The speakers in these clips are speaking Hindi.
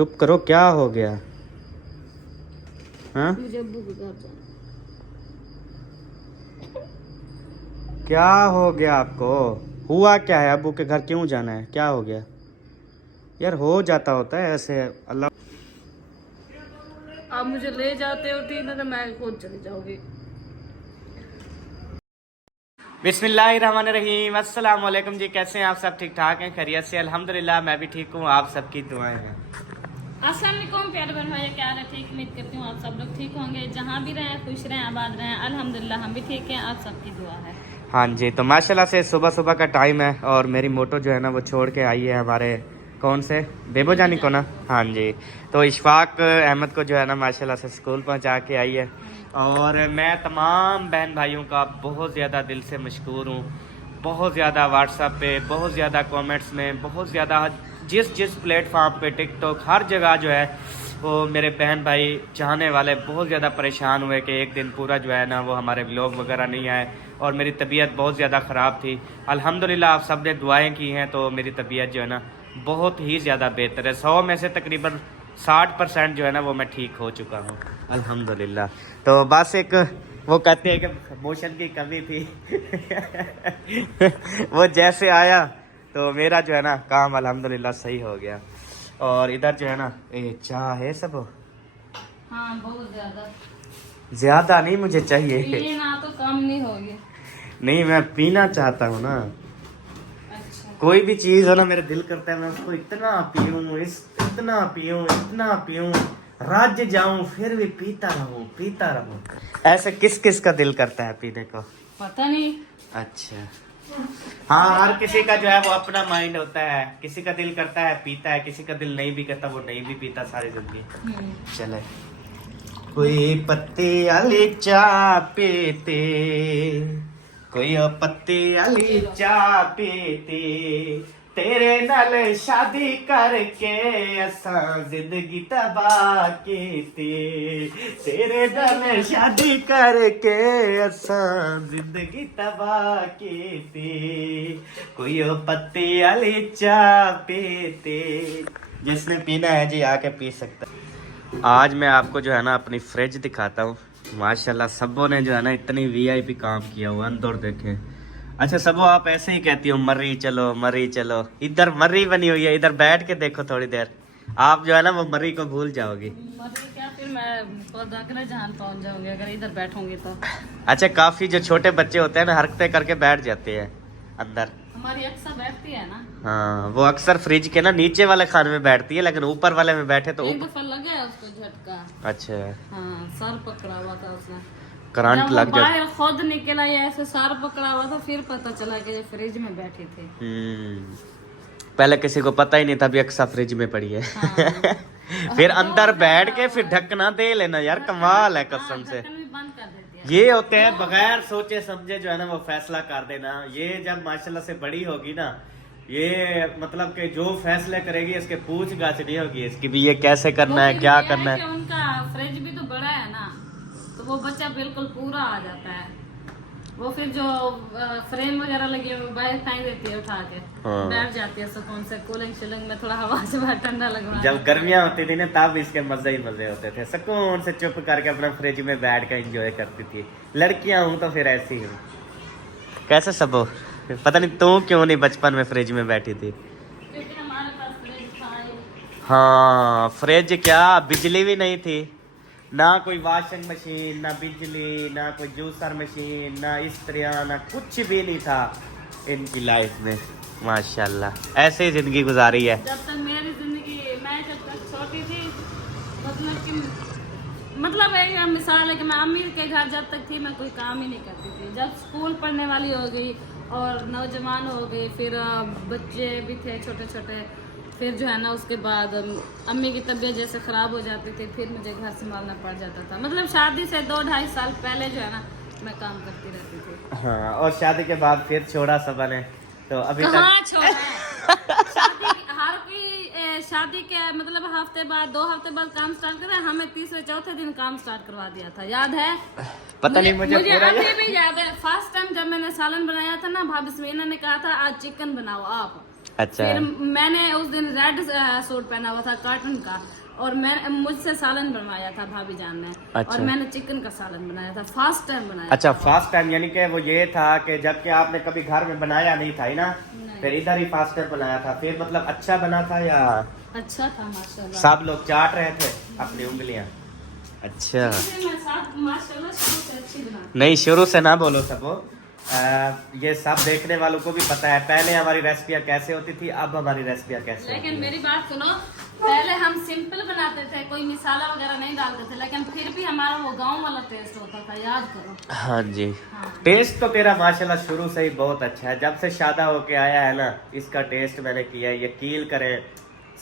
चुप करो, क्या हो गया? हाँ, मुझे अब्बू के घर जाना। क्या हो गया आपको? हुआ क्या है? अब्बू के घर क्यों जाना है? क्या हो गया यार? हो जाता होता है ऐसे, अल्लाह। आप मुझे ले जाते हो ठीक है, तो मैं खुद चली जाऊंगी। बिस्मिल्लाहिर्रहमानिर्रहीम, अस्सलाम वालेकुम जी। कैसे हैं आप सब? ठीक ठाक हैं? खैरियत से? अल्हम्दुलिल्लाह मैं भी ठीक हूँ, आप सबकी दुआएं हैं। अस्सलाम वालेकुम प्यारे बहन भाई, क्या हाल है? ठीक, उम्मीद करती हूँ आप सब लोग ठीक होंगे। जहाँ भी रहें खुश रहें, आबाद रहें। अल्हम्दुलिल्लाह हम भी ठीक हैं, आप सबकी दुआ है। हाँ जी, तो माशाल्लाह से सुबह सुबह का टाइम है और मेरी मोटो जो है ना वो छोड़ के आई है हमारे कौन से बेबो जानी को ना। हाँ जी, तो इशफाक अहमद को जो है ना माशाल्लाह से स्कूल पहुंचा के आई है। और मैं तमाम बहन भाइयों का बहुत ज़्यादा दिल से मशकूर हूँ। बहुत ज़्यादा व्हाट्सएप पे, बहुत ज़्यादा कमेंट्स में, बहुत ज़्यादा जिस जिस प्लेटफॉर्म पे, टिकटॉक, हर जगह जो है वो मेरे बहन भाई चाहने वाले बहुत ज़्यादा परेशान हुए कि एक दिन पूरा जो है ना वो हमारे व्लॉग वगैरह नहीं आए। और मेरी तबीयत बहुत ज़्यादा ख़राब थी। अल्हम्दुलिल्लाह आप सब ने दुआएं की हैं तो मेरी तबीयत जो है ना बहुत ही ज़्यादा बेहतर है। 100 में से तकरीबन 60% जो है ना वो मैं ठीक हो चुका हूँ अल्हम्दुलिल्लाह। तो बस एक वो कहते हैं कि मोशन की कमी थी वो जैसे आया तो मेरा जो है ना काम अल्हम्दुलिल्लाह सही हो गया। और इधर जो है ना ये चाय है सब। हाँ बहुत ज्यादा। ज़्यादा नहीं मुझे चाहिए, ये ना तो कम नहीं होगी। नहीं मैं पीना चाहता हूँ ना। अच्छा। कोई भी चीज़ हो ना मेरा दिल करता है मैं उसको इतना पीऊँ, इतना पीऊँ, इतना पीऊँ, राज्य जाऊँ फिर भी पीता रहूँ, पीता रहूँ। ऐसे किस किस का दिल करता है पीने को? पता नहीं। अच्छा, हाँ हर किसी का जो है वो अपना माइंड होता है। किसी का दिल करता है पीता है, किसी का दिल नहीं भी करता, वो नहीं भी पीता सारी जिंदगी। चले कोई पत्ती वाली चाय पीते, कोई पत्ती वाली चाय पीते, तेरे नाल शादी करके असा जिंदगी तबाह कीती, तेरे नाल शादी करके असा जिंदगी तबाह कीती, कोई पत्ती वाली चाय पीते। जिसने पीना है जी आके पी सकता है। आज मैं आपको जो है ना अपनी फ्रिज दिखाता हूँ। माशाल्लाह सबों ने जो है ना इतनी वीआईपी काम किया हुआ, अंदर देखें। अच्छा सबो आप ऐसे ही कहती हो मर्री चलो, मर्री चलो। इधर मर्री बनी हुई है, इधर बैठ के देखो थोड़ी देर, आप जो है ना वो मर्री को भूल जाओगी। मरी क्या, फिर मैं खुद अगले जहान पहुंच जाऊंगी अगर इधर बैठूंगी तो। अच्छा काफी जो छोटे बच्चे होते हैं ना हरकतें करके बैठ जाते हैं अंदर। हमारी अक्सर बैठती है ना। हाँ वो अक्सर फ्रिज के ना नीचे वाले खाने में बैठती है, लेकिन ऊपर वाले में बैठे तो एक दफा लगा है उसको झटका। अच्छा हाँ सर पकड़ा हुआ था उसने। करंट जब लग वो जाता। बाहर खुद निकला या ऐसे सर पकड़ा हुआ था फिर पता चला कि ये फ्रिज में बैठी थी। पहले किसी को पता ही नहीं था अभी अक्सा फ्रिज में पड़ी है। हाँ। फिर अंदर बैठ के फिर ढकना दे लेना यार, कमाल है कसम से। ढक्कन भी बंद कर देती है। ये होते हैं बगैर सोचे समझे जो है ना वो फैसला कर देना। ये जब माशाल्लाह से बड़ी होगी ना, ये मतलब कि जो फैसले करेगी इसके पूछ गाछ नहीं होगी इसकी भी, ये कैसे करना है, क्या करना है। उनका फ्रिज भी तो बड़ा है ना, तो वो बच्चा बिल्कुल पूरा आ जाता है। वो फिर जो फ्रेम वगैरह लगी है वो बाहर फेंक देती है उठा के। हाँ। बैठ जाती है सुकून से, कूलिंग शिलिंग में थोड़ा हवा से बाहर ठंडा लगवा। जब गर्मियां होती थी ना तब इसके मजे ही मजे होते थे। सुकून से चुप करके अपना फ्रिज में बैठ कर एंजॉय करती थी। लड़कियां हूं तो फिर ऐसी हूँ। कैसे सबो पता नहीं तू क्यों नहीं बचपन में फ्रिज में बैठी थी? क्योंकि हमारे पास फ्रिज था ही। हाँ फ्रिज क्या, बिजली भी नहीं थी ना, कोई वॉशिंग मशीन ना, बिजली ना, कोई जूसर मशीन ना, इस्त्रियाँ ना, कुछ भी नहीं था इनकी लाइफ में। माशाल्लाह ऐसे ही जिंदगी गुजारी है। जब तक मेरी जिंदगी, मैं जब तक छोटी थी, मतलब एक मिसाल है कि मैं अम्मी के घर जब तक थी मैं कोई काम ही नहीं करती थी। जब स्कूल पढ़ने वाली हो गई और नौजवान हो गई, फिर बच्चे भी थे छोटे छोटे, फिर जो है ना उसके बाद अम्मी की तबीयत जैसे ख़राब हो जाती थी, फिर मुझे घर संभालना पड़ जाता था। मतलब शादी से 2-2.5 साल पहले जो है ना मैं काम करती रहती थी। हाँ और शादी के बाद फिर छोड़ा सबा ने तो अभी कहाँ तक छोड़ा। हर कोई शादी के मतलब हफ्ते बाद 2 हफ्ते बाद काम स्टार्ट करा, हमें तीसरे चौथे दिन काम स्टार्ट करवा दिया था, याद है? पता नहीं मुझे पूरा अभी भी याद है। फर्स्ट टाइम जब मैंने सालन बनाया था ना, भाभी समीना ने कहा था आज चिकन बनाओ आप, अच्छा। फिर मैंने उस दिन रेड सूट पहना हुआ था कॉटन का, और मैं मुझसे सालन बनवाया था भाभी जान ने। अच्छा। और मैंने चिकन का सालन बनाया था, फर्स्ट टाइम बनाया अच्छा, था। फर्स्ट टाइम, यानी कि वो ये था कि जबकि आपने कभी घर में बनाया नहीं था, ही ना? नहीं। फिर इधर ही फर्स्ट टाइम बनाया था। फिर मतलब अच्छा बना था या अच्छा था माशाल्लाह। सब लोग चाट रहे थे अपनी उंगलियां? अच्छा। मैं माशाल्लाह शुरू से अच्छी बनाती। नहीं, शुरू से ना बोलो सबो। ये सब देखने वालों को भी पता है पहले हमारी रेसिपियाँ कैसे होती थी, अब हमारी रेसिपियाँ कैसे होती लेकिन हैं। मेरी बात सुनो, पहले हम सिंपल बनाते थे, कोई मसाला वगैरह नहीं डालते थे, लेकिन फिर भी हमारा वो गांव वाला टेस्ट होता था, याद करो। हाँ जी। हाँ। टेस्ट तो तेरा माशाल्लाह शुरू से ही बहुत अच्छा है। जब से शादा होके आया है ना, इसका टेस्ट मैंने किया है, यकीन करें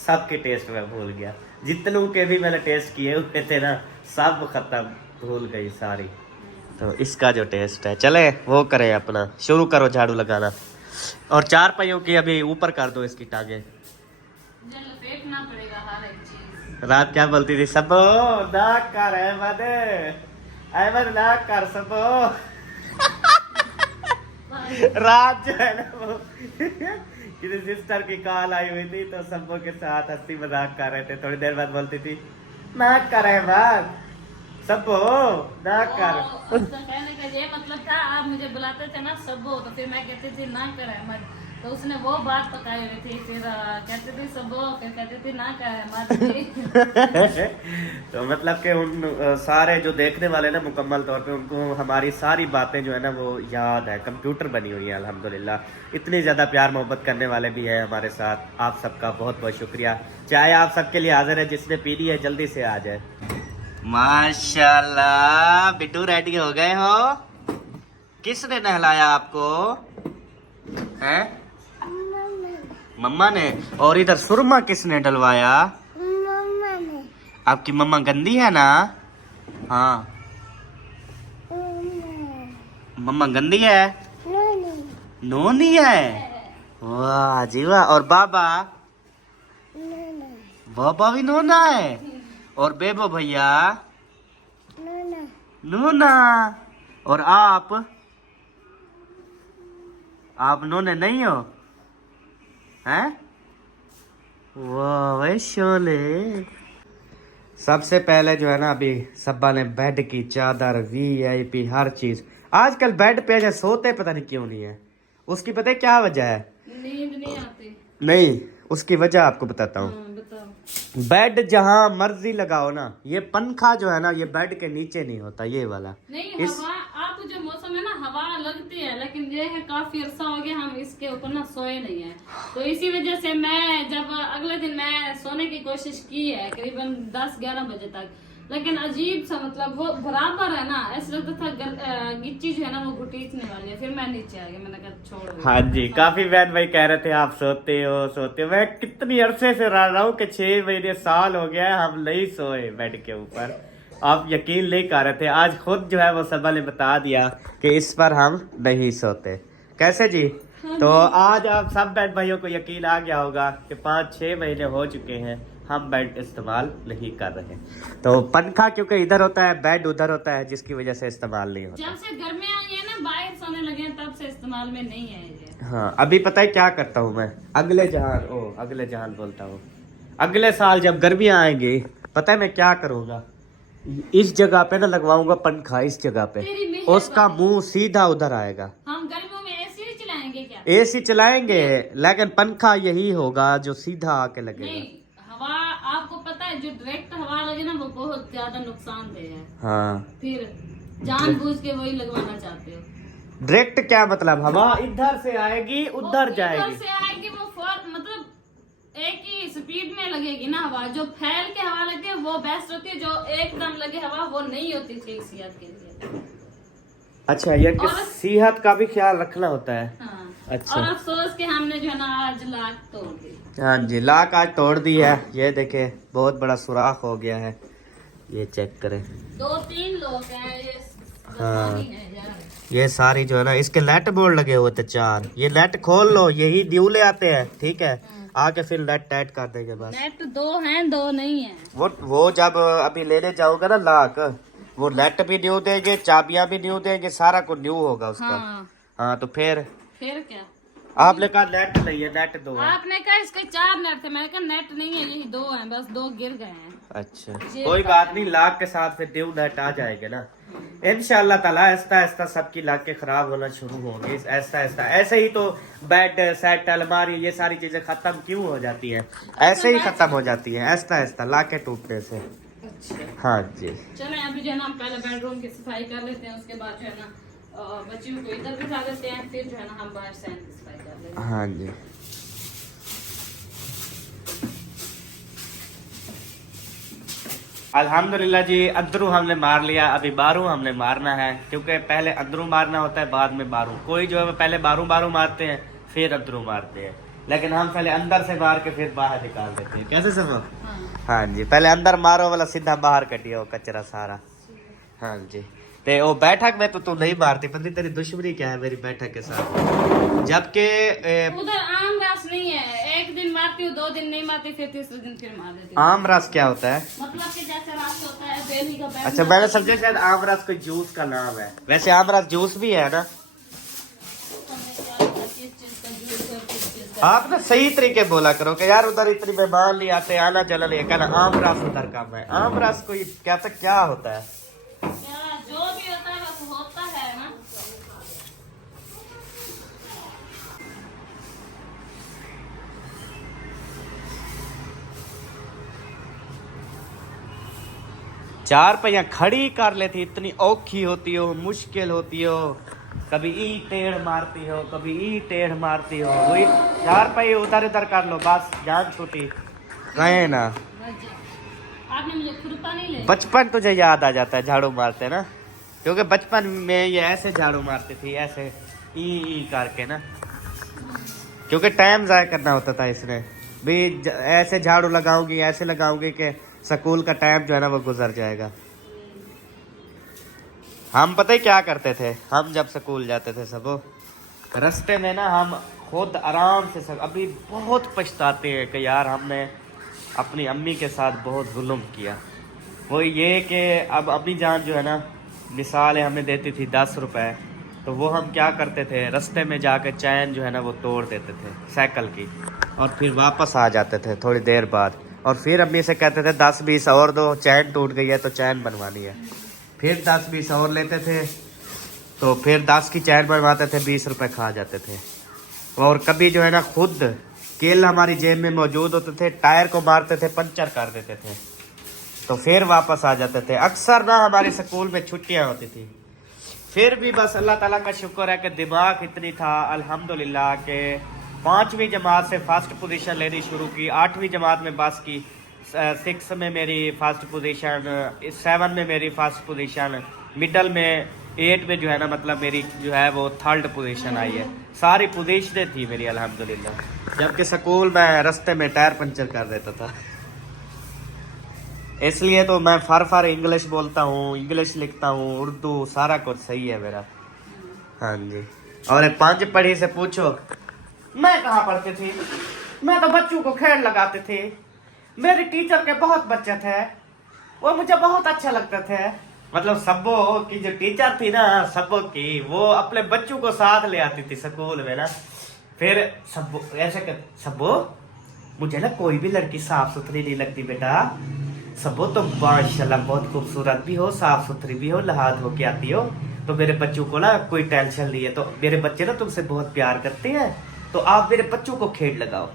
सबके टेस्ट मैं भूल गया। जितनों के भी मैंने टेस्ट किए हुए थे ना, सब खत्म, भूल गई सारी। तो इसका जो टेस्ट है, चले वो करें अपना, शुरू करो झाड़ू लगाना। और 4 पहियों की अभी ऊपर कर दो इसकी टांगे। जब लपेटना पड़ेगा हर एक चीज। रात क्या बोलती थी? सबो ना कर अहमद, अहमद ना कर सबो। रात जो है ना वो किसी सिस्टर की कॉल आई हुई थी, तो सबो के साथ हंसी मजाक कर रहे थे। थोड़ी देर बाद बोलती थी ना कर अहमद, सबो ना कर। उसका कहने का ये मतलब था, आप मुझे बुलाते थे ना सबो, तो फिर मैं कहती थी ना कर अहमद, तो उसने वो बात पकाई हुई थी। फिर कहती थी सबो, फिर कहती थी ना कर अहमद। तो मतलब कि उन सारे जो देखने वाले ना, मुकम्मल तौर पे उनको हमारी सारी बातें जो है ना वो याद है, कंप्यूटर बनी हुई है अल्हम्दुलिल्लाह। इतनी ज़्यादा प्यार मोहब्बत करने वाले भी हैं हमारे साथ। आप सबका बहुत बहुत शुक्रिया। चाय आप सबके लिए हाजिर है, जिसने पीनी है जल्दी से आ जाए। माशाल्लाह बिट्टू रेडी हो गए हो। किसने नहलाया आपको? हैं? मम्मा ने। और इधर सुरमा किसने डलवाया? मम्मा ने। आपकी मम्मा गंदी है ना? हाँ, मम्मा गंदी है? नोनी है। वाह जी वाह। और बाबा? बाबा भी नोना है। और बेबो भैया? नोना। और आप नोने नहीं हो? हैं? वाह भाई शोले। सबसे पहले जो है ना, अभी सब्बा ने बेड की चादर, VIP हर चीज। आजकल बेड पे ऐसे सोते पता नहीं क्यों नहीं है। उसकी पता है क्या वजह है? नींद नहीं आती। नहीं, उसकी वजह आपको बताता हूँ। बताओ। बेड जहाँ मर्जी लगाओ ना, ये पंखा जो है ना, ये बेड के नीचे नहीं होता, ये वाला। नहीं, हवा आप जो मौसम है ना, हवा लगती है, लेकिन ये है काफी अरसा हो गया हम इसके ऊपर ना सोए नहीं है, तो इसी वजह से मैं जब अगले दिन मैं सोने की कोशिश की है करीबन 10-11 बजे तक, लेकिन अजीब सा मतलब वो बराबर है ना, ऐसा लगता था गिच्ची जो है ना वो घुटीचने वाली है। फिर मैं नीचे आ गया, मैंने कहा छोड़ो। हाँ जी, काफी बहन भाई कह रहे थे आप सोते हो। मैं कितनी अरसे से रह रहा हूँ कि 6 महीने साल हो गया है हम नहीं सोए बेड के ऊपर। आप यकीन नहीं कर रहे थे, आज खुद जो है वो सबा ने बता दिया कि इस पर हम नहीं सोते। कैसे जी? तो आज आप सब बहन भाइयों को यकीन आ गया होगा कि 5-6 महीने हो चुके हैं हम बेड इस्तेमाल नहीं कर रहे। तो पंखा क्योंकि इधर होता है, बेड उधर होता है, जिसकी वजह से इस्तेमाल नहीं होता। जब से गर्मियाँ आई है ना, बाहर सोने लगे हैं, तब से इस्तेमाल में नहीं है ये। हाँ, अभी पता है क्या करता हूँ मैं? अगले जहान बोलता हूँ। अगले साल जब गर्मियाँ आएंगी, पता है मैं क्या करूँगा? इस जगह पे ना लगवाऊंगा पंखा, इस जगह पे, उसका मुंह सीधा उधर आएगा। हम गर्मियों में एसी नहीं चलाएंगे क्या? AC चलाएंगे, लेकिन पंखा यही होगा जो सीधा आके लगेगा। नहीं, हवा आपको पता है जो डायरेक्ट हवा लगे ना वो बहुत ज्यादा नुकसानदेह है। हाँ, फिर जानबूझ के वही लगवाना चाहते हो। डायरेक्ट क्या मतलब? हवा इधर से आएगी उधर जाएगी। इधर से आएगी वो मतलब एक ही स्पीड में लगेगी ना हवा। जो फैल के हवा लगती है वो बेस्ट होती है, जो एकदम लगे हवा वो नहीं होती ठीक सेहत के लिए। अच्छा, ये कि सेहत का भी ख्याल रखना होता है। हाँ। अच्छा। और अफसोस के हमने जो है ना आज लाख तोड़ दी। हाँ जी, लाख आज तोड़ दी है। ये देखे बहुत बड़ा सुराख हो गया है, ये चेक करें। 2-3 लोग हैं ये। हाँ, है यार। ये सारी जो है ना, इसके लेट बोर्ड लगे हुए थे 4। ये लेट खोल लो, यही ड्यूले आते हैं, ठीक है? आके फिर लेट टाइट कर देंगे बस। नेट 2 हैं, 2 नहीं है। वो जब अभी लेने जाऊंगा ना लाख, वो लेट भी न्यू देंगे, चाबियां भी न्यू देंगे, सारा कुछ न्यू होगा उसका। हाँ। हाँ, तो फिर क्या? आपने कहा नेट नहीं है, नेट 2 है। आपने कहा इसके 4 नेट थे, मैंने कहा नेट नहीं है, यही 2 हैं, बस 2 गिर गए हैं। अच्छा कोई बात नहीं, लाख के साथ फिर ड्यू नेट आ जाएंगे ना इंशाल्लाह ताला। ऐसा ऐसा सबकी लाख खराब होना शुरू होंगे, ऐसा ऐसा ऐसे ही तो बेड सेट अलमारी ये सारी चीजें खत्म क्यों हो जाती हैं, ऐसे ही खत्म हो जाती हैं ऐसा ऐसा लाके टूटने से। अच्छा हाँ जी चलो अभी जो है ना हम पहले बेडरूम की सफाई कर लेते हैं, उसके बाद जो है ना बच्चियों को इधर बिठा देते हैं, फिर जो है ना हम बाहर से सफाई कर लेते हैं। हाँ जी अल्हम्दुलिल्लाह जी, अंदरू हमने मार लिया, अभी बारू हमने मारना है, क्योंकि पहले अंदरू मारना होता है बाद में बारू। कोई जो है पहले बारू मारते हैं फिर अंदरू मारते हैं, लेकिन हम पहले अंदर से मार के फिर बाहर निकाल देते हैं। कैसे सब? हाँ जी पहले अंदर मारो वाला सीधा बाहर कटियो कचरा सारा। हाँ जी ते वो बैठक में तो तू नहीं मारती, पता नहीं तेरी दुश्मनी क्या है मेरी बैठक के साथ। जबकि उधर आम रस नहीं है, एक दिन मारती हूँ, 2 दिन नहीं मारती, फिर तीसरे दिन फिर मार देती हूँ। आम रस क्या होता है? मतलब कि जैसे रस होता है बेली का बैठ। अच्छा मैंने समझा शायद आम रस कोई जूस का नाम है, वैसे आम रस जूस भी है ना। आप ना सही तरीके बोला करो कि यार उधर इतनी मेहमान नहीं आते, आना चला नहीं कहना आम रस उधर कम है। आम रस कोई क्या होता है? जो भी होता है बस होता है ना। चार पहिया खड़ी कर लेती, इतनी औखी होती हो, मुश्किल होती हो, कभी ई टेढ़ मारती हो कभी ई टेढ़ मारती हो। वही 4 पहिए उधर इधर कर लो बस जान छूटी कहे ना। आपने मुझे खुरपा नहीं ले। बचपन तुझे याद आ जाता है झाड़ू मारते ना, क्योंकि बचपन में ये ऐसे झाड़ू मारती थी, ऐसे ई करके ना, क्योंकि टाइम जाया करना होता था इसने भी। ऐसे झाड़ू लगाऊंगी ऐसे लगाऊंगी कि स्कूल का टाइम जो है ना वो गुजर जाएगा। हम पता ही क्या करते थे, हम जब स्कूल जाते थे सब रास्ते में ना हम खुद आराम से अभी बहुत पछताते हैं कि यार हमने अपनी अम्मी के साथ बहुत जुल्म किया। वो ये कि अब अम्मी जान जो है ना मिसाल है हमें देती थी 10 रुपए, तो वो हम क्या करते थे रास्ते में जाकर चैन जो है ना वो तोड़ देते थे साइकिल की, और फिर वापस आ जाते थे थोड़ी देर बाद, और फिर अम्मी से कहते थे 10-20 और दो, चैन टूट गई है तो चैन बनवानी है। फिर 10-20 और लेते थे, तो फिर 10 की चैन बनवाते थे, 20 रुपए खा जाते थे। और कभी जो है ना खुद केल हमारी जेब में मौजूद होते थे, टायर को मारते थे, पंचर कर देते थे, तो फिर वापस आ जाते थे। अक्सर ना हमारे स्कूल में छुट्टियां होती थी, फिर भी बस अल्लाह ताला का शुक्र है कि दिमाग इतनी था अल्हम्दुलिल्लाह के 5वीं जमात से फर्स्ट पोजीशन लेनी शुरू की, 8वीं जमात में पास की, 6 में मेरी फर्स्ट पोजीशन, 7 में मेरी फर्स्ट पोजीशन, मिडल में 8 में जो है ना मतलब मेरी जो है वो 3rd पोजीशन आई है। सारी पोजीशनें थी मेरी अल्हम्दुलिल्लाह, जबकि स्कूल में रास्ते में टायर पंचर कर देता था। इसलिए तो मैं फर इंग्लिश बोलता हूँ, इंग्लिश लिखता हूँ, उर्दू सारा कुछ सही है मेरा। हाँ जी। और एक 5 पढ़ी से पूछो मैं कहाँ पढ़ती थी, मैं तो बच्चों को खेल लगाते थे, मेरे टीचर के बहुत बच्चे थे, वो मुझे बहुत अच्छा लगते थे। मतलब सबो की जो टीचर थी ना सबो की, वो अपने बच्चों को साथ ले आती थी स्कूल में ना। फिर सबो ऐसे कर, सबो मुझे ना कोई भी लड़की साफ सुथरी नहीं लगती बेटा, सबो तो माशाल्लाह बहुत खूबसूरत भी हो, साफ सुथरी भी हो, नहा धो के आती हो, तो मेरे बच्चों को ना कोई टेंशन नहीं है, तो मेरे बच्चे ना तुमसे बहुत प्यार करते हैं, तो आप मेरे बच्चों को खेल लगाओ।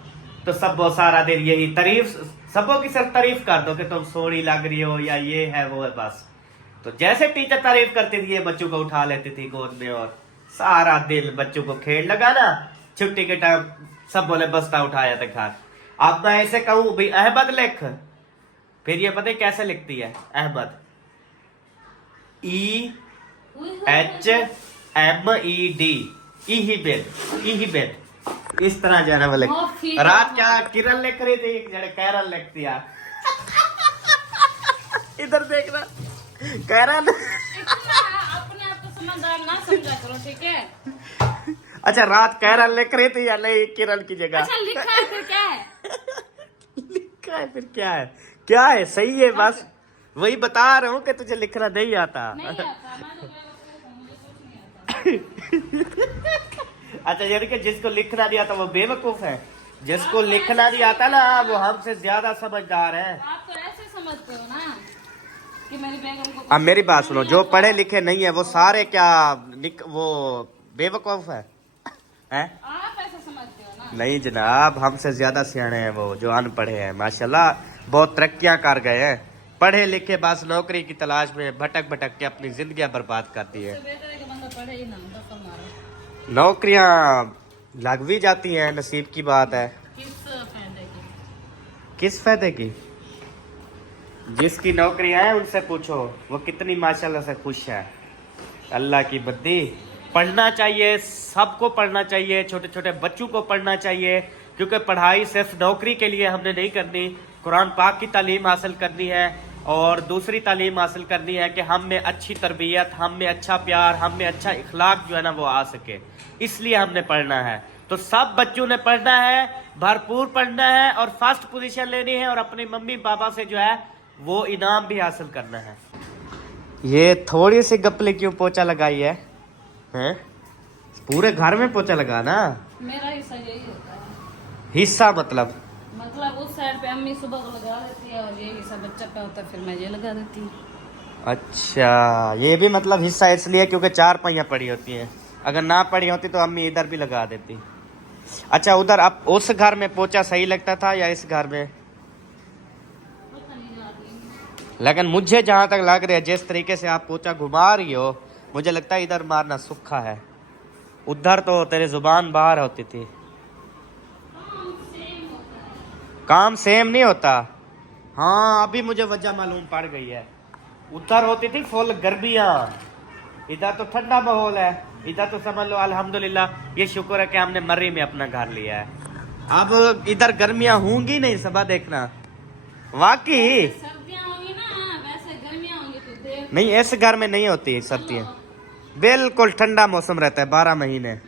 तो सबो सारा दिन यही तारीफ, सबो की सिर्फ तारीफ कर दो कि तुम सोहनी लग रही हो या ये है वो है बस। तो जैसे टीचर तारीफ करती थी ये बच्चों को उठा लेती थी गोद में, और सारा दिन बच्चों को खेल लगाना। छुट्टी के टाइम सब बोले बस्ता उठाया था घर। अब मैं ऐसे कहूँ भाई अहमद लिख, फिर ये पता है कैसे लिखती है अहमद, EHMED, इहिबेद, इस तरह जाना वाले। रात क्या किरण लिख रही थी, जड़े कैरल लिखती है। इधर देखना कैरल। अपने आप को समझदार ना समझा करो, ठीक है? अच्छा रात कैरल लिख रही थी या नहीं किरण की जगह? अच्छा लिखा है फिर क्या है? लिखा है फिर क्या है? क्या है सही है, बस वही बता रहा हूँ कि तुझे लिखना नहीं आता। नहीं आता, मैं तो मुझे कुछ नहीं आता। अच्छा यानी कि जिसको लिखना नहीं आता वो बेवकूफ है, जिसको लिखना नहीं आता ना वो हमसे ज्यादा समझदार है। आप तो ऐसे समझते हो ना कि मेरी बेगम को। अब मेरी बात सुनो, जो पढ़े लिखे नहीं है वो सारे क्या वो बेवकूफ है, हैं? आप ऐसे समझते हो ना? नहीं जनाब, हमसे ज्यादा सियाने हैं वो जो अनपढ़े हैं। माशाल्लाह बहुत तरक्कियां कर गए हैं। पढ़े लिखे बस नौकरी की तलाश में भटक भटक के अपनी जिंदगी बर्बाद करती है। इससे बेहतर है कि बंदा पढ़े ही ना, दफा मारो। नौकरियां लग भी जाती हैं, नसीब की बात है। किस फायदे की? किस फायदे की? जिसकी नौकरी है उनसे पूछो वो कितनी माशाल्लाह से खुश है। अल्लाह की बद्दी। पढ़ना चाहिए, सबको पढ़ना चाहिए, छोटे छोटे बच्चों को पढ़ना चाहिए, क्योंकि पढ़ाई सिर्फ नौकरी के लिए हमने नहीं करनी। कुरान पाक की तालीम हासिल करनी है और दूसरी तालीम हासिल करनी है कि हम में अच्छी तरबियत, हम में अच्छा प्यार, हम में अच्छा इखलाक जो है ना वो आ सके, इसलिए हमने पढ़ना है। तो सब बच्चों ने पढ़ना है, भरपूर पढ़ना है और फर्स्ट पोजीशन लेनी है और अपने मम्मी पापा से जो है वो इनाम भी हासिल करना है। ये थोड़ी सी गपले क्यों पोछा लगाई है, हैं? पूरे घर में पोछा लगा ना। मेरा हिस्सा यही होता है। हिस्सा मतलब उस साइड पे अम्मी सुबह को लगा देती है और ये हिस्सा बच्चा का होता है, फिर मैं ये लगा देती हूँ। अच्छा, ये भी मतलब हिस्सा इसलिए क्योंकि 4 पहियां पड़ी होती हैं, अगर ना पड़ी होती तो अम्मी इधर भी लगा देती। अच्छा, उधर अब उस घर में पोछा सही लगता था या इस घर में? लेकिन मुझे जहां तक लग रहा है जिस तरीके से आप पोछा घुमा रही हो, मुझे लगता है इधर मारना सूखा है, उधर तो तेरी जुबान बाहर होती थी। काम सेम नहीं होता। हाँ, अभी मुझे वजह मालूम पड़ गई है। उधर होती थी फुल गर्मियाँ, इधर तो ठंडा माहौल है। इधर तो समझ लो अल्हम्दुलिल्लाह ये शुक्र है कि हमने मर्री में अपना घर लिया है। अब इधर गर्मियाँ होंगी नहीं, सबा देखना वाकई। सर्दियाँ होंगी ना वैसे गर्मियाँ होंगी तो देर। नहीं, इस घर में नहीं होती सर्दियाँ, बिल्कुल ठंडा मौसम रहता है 12 महीने।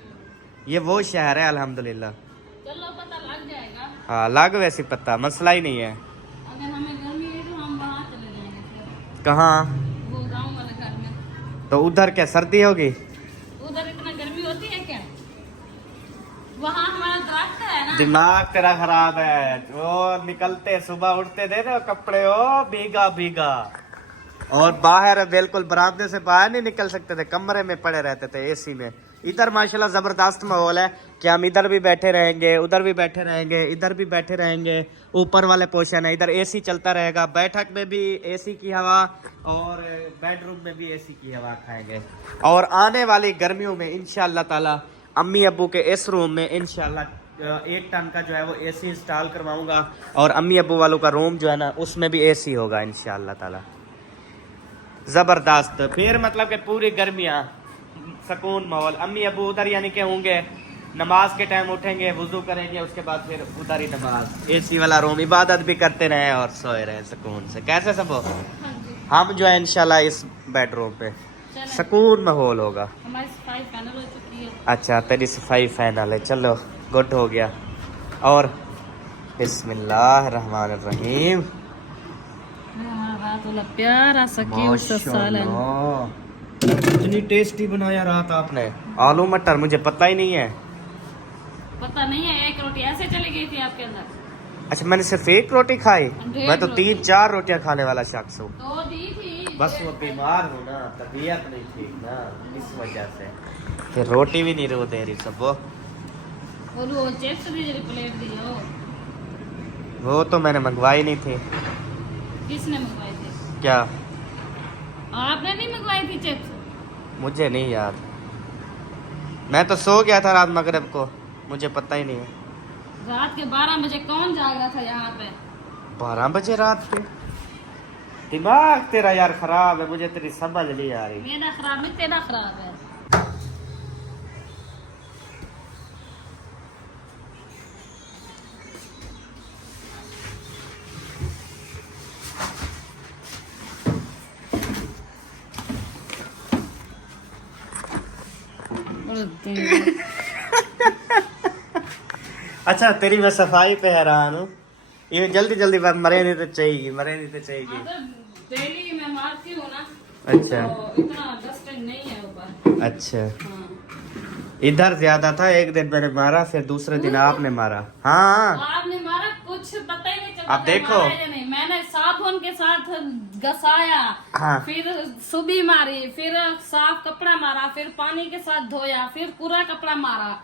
ये वो शहर है अल्हम्दुलिल्लाह। चलो पता लग जाएगा। हाँ, लग वैसे पता, मसला ही नहीं है। अगर हमें गर्मी है तो हम वहाँ चले जाएंगे फिर। कहाँ? वो गाँव वाले घर में। तो उधर क्या सर्दी होगी? उधर इतना गर्मी होती है क्या? वहाँ हमारा दरख्त है ना। दिमाग तेरा खराब है। वो निकलते सुबह उठते थे ना कपड़े ओ भीगा भीगा, और बाहर बिल्कुल बरामदे से बाहर नहीं निकल सकते थे, कमरे में पड़े रहते थे एसी में। इधर माशाल्लाह जबरदस्त माहौल है कि हम इधर भी बैठे रहेंगे, उधर भी बैठे रहेंगे, इधर भी बैठे रहेंगे। ऊपर वाले पोर्शन है, इधर एसी चलता रहेगा, बैठक में भी एसी की हवा और बेडरूम में भी एसी की हवा खाएंगे। और आने वाली गर्मियों में इंशाअल्लाह ताला अम्मी अब्बू के इस रूम में इंशाअल्लाह 1 टन का जो है वो एसी इंस्टॉल करवाऊंगा और अम्मी अब्बू वालों का रूम जो है ना उसमें भी एसी होगा इंशाअल्लाह ताला। जबरदस्त, फिर मतलब कि पूरी गर्मियाँ सुकून माहौल। अम्मी अब्बू उधर यानी कि होंगे, नमाज के टाइम उठेंगे, वुजू करेंगे, उसके बाद फिर उधर ही नमाज, एसी वाला रूम, इबादत भी करते रहे और सोए रहे सुकून से। कैसे सब हो? हम जो है इंशाल्लाह इस बेडरूम पे सुकून माहौल होगा। हमारी सफाई फाइनल हो चुकी है। अच्छा, तेरी सफाई फाइनल है, चलो गुड हो गया। और बिस्मिल्लाहिर्रहमानिर्रहीम। रात वाला प्यारा सा क्यूट सा सालन। इतनी टेस्टी बनाया रात आपने आलू मटर, मुझे पता ही नहीं है। पता नहीं है, एक रोटी ऐसे चली गई थी आपके अंदर। अच्छा, मैंने सिर्फ 1 रोटी खाई? मैं तो 3-4 रोटियां खाने वाला शख्स हूँ। तो दी थी। बस वो बीमार हो ना, तबीयत नहीं ठीक ना, इस वजह से फिर रोटी भी नहीं रो दे रही सब। और वो चिप्स दी जो प्लेट दी हो, वो तो मैंने मंगवाई नहीं थी। किसने मंगवाई थी? क्या आपने नहीं मंगवाई थी चिप्स? मुझे नहीं याद, मैं तो सो गया था रात मगरिब को, मुझे पता ही नहीं है। रात के 12 बजे कौन जागा था यहाँ पे? 12 बजे रात पे? दिमाग तेरा यार खराब है, मुझे तेरी समझ नहीं आ रही। मेरा खराब नहीं, तेरा खराब है। अच्छा, तेरी मैं सफाई पे हैरान हूँ। ये जल्दी जल्दी बात, मरे नहीं तो चाहिए, मरे नहीं तो चाहिए। डेली मैं मारती हूँ ना। अच्छा, तो इतना डस्टिंग नहीं है ऊपर। अच्छा। हाँ। इधर ज्यादा था, एक दिन मैंने मारा, फिर दूसरे दिन आपने मारा। हाँ आपने मारा, कुछ पता ही नहीं चला। अब देखो। मारा या नहीं, मैंने साबुन के साथ घसाया, हाँ। फिर सुबी मारी, फिर साफ कपड़ा मारा, फिर पानी के साथ धोया, फिर पूरा कपड़ा मारा।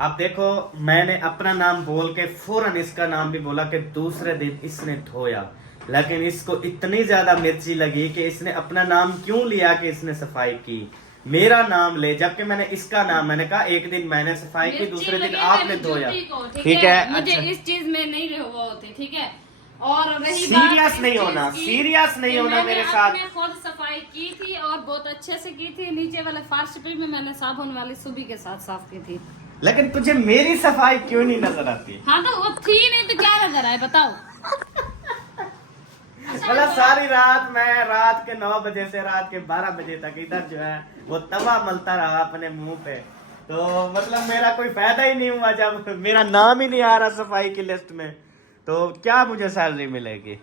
अब देखो, मैंने अपना नाम बोल के फौरन इसका नाम भी बोला कि दूसरे दिन इसने धोया, लेकिन इसको इतनी ज्यादा मिर्ची लगी कि इसने अपना नाम क्यों लिया कि इसने सफाई की, मेरा नाम ले, जबकि मैंने इसका नाम, मैंने कहा एक दिन मैंने सफाई की, दूसरे दिन आपने धोया। ठीक है, मुझे अच्छा। इस चीज में नहीं वो होती, ठीक है। और रही सीरियस नहीं होना, सीरियस नहीं होना मेरे साथ। मैंने खुद सफाई की थी और बहुत अच्छे से की थी। नीचे वाले फर्श पे भी मैंने साबुन वाली सुबी के साथ साफ की थी। लेकिन तुझे मेरी सफाई क्यों नहीं नजर आती? हाँ तो वो थी नहीं तो क्या नजर आए बताओ। मतलब सारी रात मैं रात के 9 बजे से रात के 12 बजे तक इधर जो है वो तवा मलता रहा अपने मुंह पे, तो मतलब मेरा कोई फायदा ही नहीं हुआ जब मेरा नाम ही नहीं आ रहा सफाई की लिस्ट में, तो क्या मुझे सैलरी मिलेगी?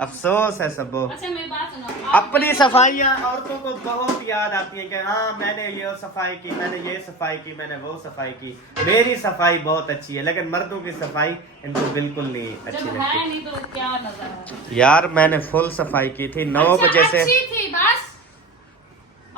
अफसोस है सबो। अच्छा मेरी बात सुनो, अपनी सफाइयाँ औरतों को बहुत याद आती है कि हाँ मैंने ये सफाई की, मैंने ये सफाई की, मैंने वो सफाई की, मेरी सफाई बहुत अच्छी है, लेकिन मर्दों की सफाई इनको बिल्कुल नहीं अच्छी जब है लगती। नहीं तो क्या नजर आए? यार मैंने फुल सफाई की थी 9 बजे से। अच्छी थी बस।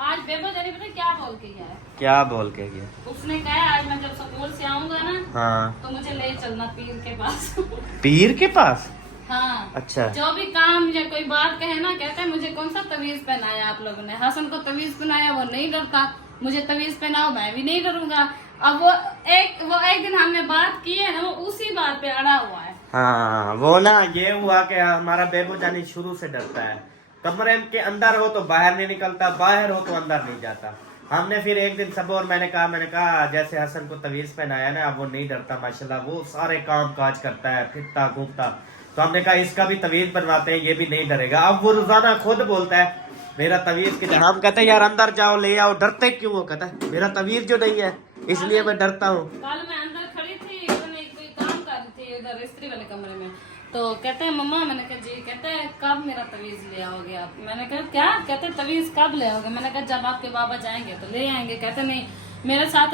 आज बेबो जानी पता क्या बोल के गया है? क्या बोल के गया? उसने कहा आज मैं जब स्कूल से आऊंगा ना, हाँ। तो मुझे ले चलना पीर के पास। पीर के पास? हाँ। अच्छा। जो भी काम या कोई बात कहे ना, कहते हैं मुझे कौन सा तवीज पहनाया आप लोगों ने? हसन को तवीज पहनाया, वो नहीं डरता, मुझे तवीज पहनाओ मैं भी नहीं डरूंगा। अब वो एक दिन हमने बात की है ना, वो उसी बात पे अड़ा हुआ है। हाँ वो ना ये हुआ कि हमारा बेबो जानी शुरू से डरता है, कमरे के अंदर हो तो बाहर नहीं निकलता, बाहर हो तो अंदर नहीं जाता। हमने फिर एक दिन सब और मैंने कहा जैसे हसन को तवीज पहनाया ना, अब वो नहीं डरता माशाल्लाह, वो सारे काम काज करता है, फिरता घूमता, तो हमने कहा इसका भी तवीज बनवाते हैं, ये भी नहीं डरेगा। अब वो रोजाना खुद बोलता है मेरा तवीज किधर, हम कहते हैं यार अंदर जाओ ले आओ, डरते क्यों? वो कहता है मेरा तवीज जो नहीं है इसलिए मैं डरता हूँ। कल मैं अंदर खड़ी थी, कोई काम कर रही थी उधर इस्त्री वाले कमरे में, तो कहते हैं मम्मा, मैंने कहा जी, कहते हैं कब मेरा तवीज ले आओगे आप? मैंने कहा क्या? कहते तवीज कब ले आओगे? मैंने कहा जब आपके बाबा जाएंगे तो ले आएंगे। कहते नहीं, मेरे साथ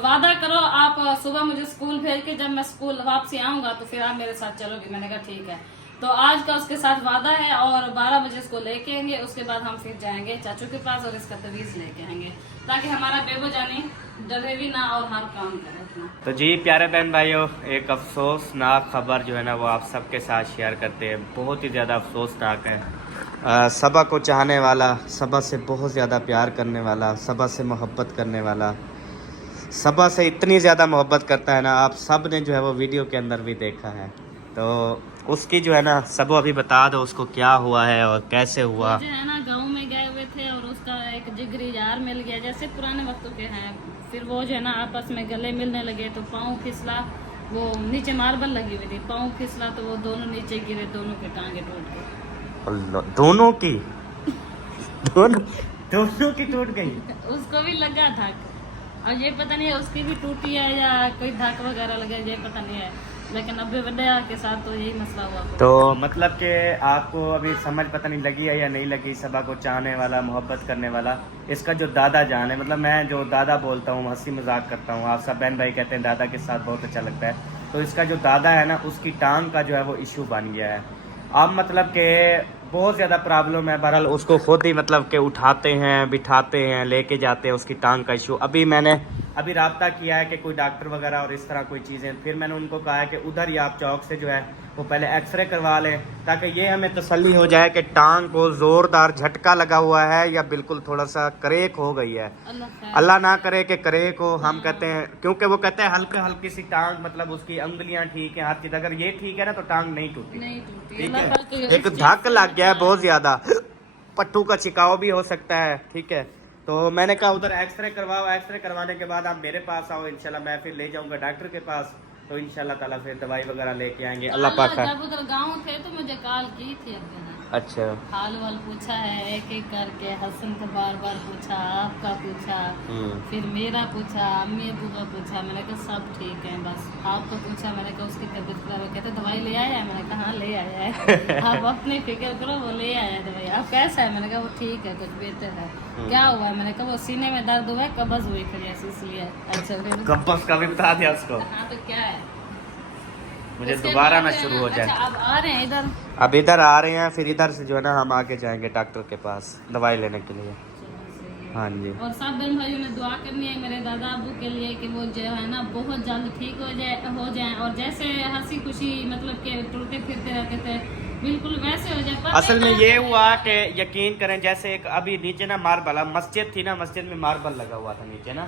वादा करो, आप सुबह मुझे स्कूल भेज के जब मैं स्कूल वापसी आऊंगा तो फिर आप मेरे साथ चलोगे। मैंने कहा ठीक है। तो आज का उसके साथ वादा है और 12 बजे इसको लेके आएंगे, उसके बाद हम फिर जाएंगे चाचू के पास और इसका तवीज लेके आएंगे, ताकि हमारा बेबो जानी डरे भी ना और हर काम करे अपना। तो जी प्यारे बहन भाइयों, एक अफसोसनाक खबर जो है ना वो आप सबके साथ शेयर करते हैं, बहुत ही ज़्यादा अफसोसनाक है। सबा को चाहने वाला, सबा से बहुत ज़्यादा प्यार करने वाला, सबा से मोहब्बत करने वाला, सबा से इतनी ज़्यादा मोहब्बत करता है ना, आप सब ने जो है वो वीडियो के अंदर भी देखा है, तो उसकी जो है ना सबो अभी बता दो उसको क्या हुआ है और कैसे हुआ। जो है ना गाँव में गए हुए थे और उसका एक जिगरी यार मिल गया, जैसे पुराने वक्तों के हैं, फिर वो जो है ना आपस में गले मिलने लगे, तो पाँव फिसला, वो नीचे मार्बल लगी हुई थी, पाँव फिसला तो वो दोनों नीचे गिरे, दोनों के टांगे टूट गए। दोनों की दोनों की टूट गई। उसको भी लगा धक, और ये पता नहीं है उसकी भी टूटी है या कोई धक वगैरह लगा, ये पता नहीं है, लेकिन अभी वड्या के साथ तो यही मसला हुआ। तो मतलब कि आपको अभी समझ पता नहीं लगी है या नहीं लगी, सबा को चाहने वाला, मोहब्बत करने वाला, इसका जो दादा जान है, मतलब मैं जो दादा बोलता हूँ, हंसी मजाक करता हूँ, आप सब बहन भाई कहते हैं दादा के साथ बहुत अच्छा लगता है, तो इसका जो दादा है ना उसकी टांग का जो है वो इशू बन गया है। अब मतलब कि बहुत ज़्यादा प्रॉब्लम है, बहरहाल उसको खुद ही मतलब कि उठाते हैं, बिठाते हैं, लेके जाते हैं, उसकी टांग का इशू। मैंने अभी राब्ता किया है कि कोई डॉक्टर वगैरह और इस तरह कोई चीज़ें, फिर मैंने उनको कहा है कि उधर ही आप चौक से जो है वो पहले एक्सरे करवा लें, ताकि ये हमें तसल्ली हो जाए कि टांग को ज़ोरदार झटका लगा हुआ है या बिल्कुल थोड़ा सा क्रेक हो गई है। अल्लाह ना करे कि क्रेक हो, हम कहते हैं, क्योंकि वो कहते हैं हल्की हल्की सी टांग, मतलब उसकी अंगुलियां ठीक है, हर चीज़ अगर ये ठीक है ना तो टांग नहीं टूटी। ठीक है, एक धक लग गया है बहुत ज़्यादा, पट्टू का छिकाव भी हो सकता है। ठीक है, तो मैंने कहा उधर एक्सरे करवाओ, एक्सरे करवाने के बाद आप मेरे पास आओ, इंशाल्लाह मैं फिर ले जाऊंगा डॉक्टर के पास, तो इंशाल्लाह ताला फिर दवाई वगैरह लेके आएंगे। अल्लाह पाक है। जब उधर गाँव थे तो मुझे कॉल की थी अब अच्छा। हाल वाल पूछा है एक एक करके, हसन को बार बार पूछा, आपका पूछा, फिर मेरा पूछा, अम्मी अबू का पूछा। मैंने कहा सब ठीक है, बस आपका पूछा। मैंने कहा उसकी तबीयत खराब है, कहते दवाई ले आया है। मैंने कहा हाँ ले आया है। आप अपनी फिक्र करो, वो ले आया है दवाई। आप कैसा है? मैंने कहा वो ठीक है, कुछ बेहतर है। क्या हुआ है? मैंने कहा वो सीने में दर्द हुआ है, कब्ज हुई थी इसलिए। अच्छा फिर कब्ज का भी बता दिया उसको। हाँ तो क्या है, मुझे उसके दोबारा बाद ना है शुरू ना, हो जाए। अच्छा अब आ रहे हैं इधर। अब इधर आ रहे हैं, फिर इधर से जो है ना हम आगे जाएंगे डॉक्टर के पास दवाई लेने के लिए। हाँ जी। और सब बहन भाइयों ने दुआ करनी है मेरे दादा अबू के लिए कि वो जो है ना बहुत जल्द ठीक हो जाए और जैसे हंसी खुशी मतलब के टूटते फिरते रहते थे बिल्कुल वैसे हो जाए। असल में ये हुआ कि यकीन करें, जैसे एक अभी नीचे ना मार्बल, मस्जिद थी ना, मस्जिद में मार्बल लगा हुआ था नीचे ना,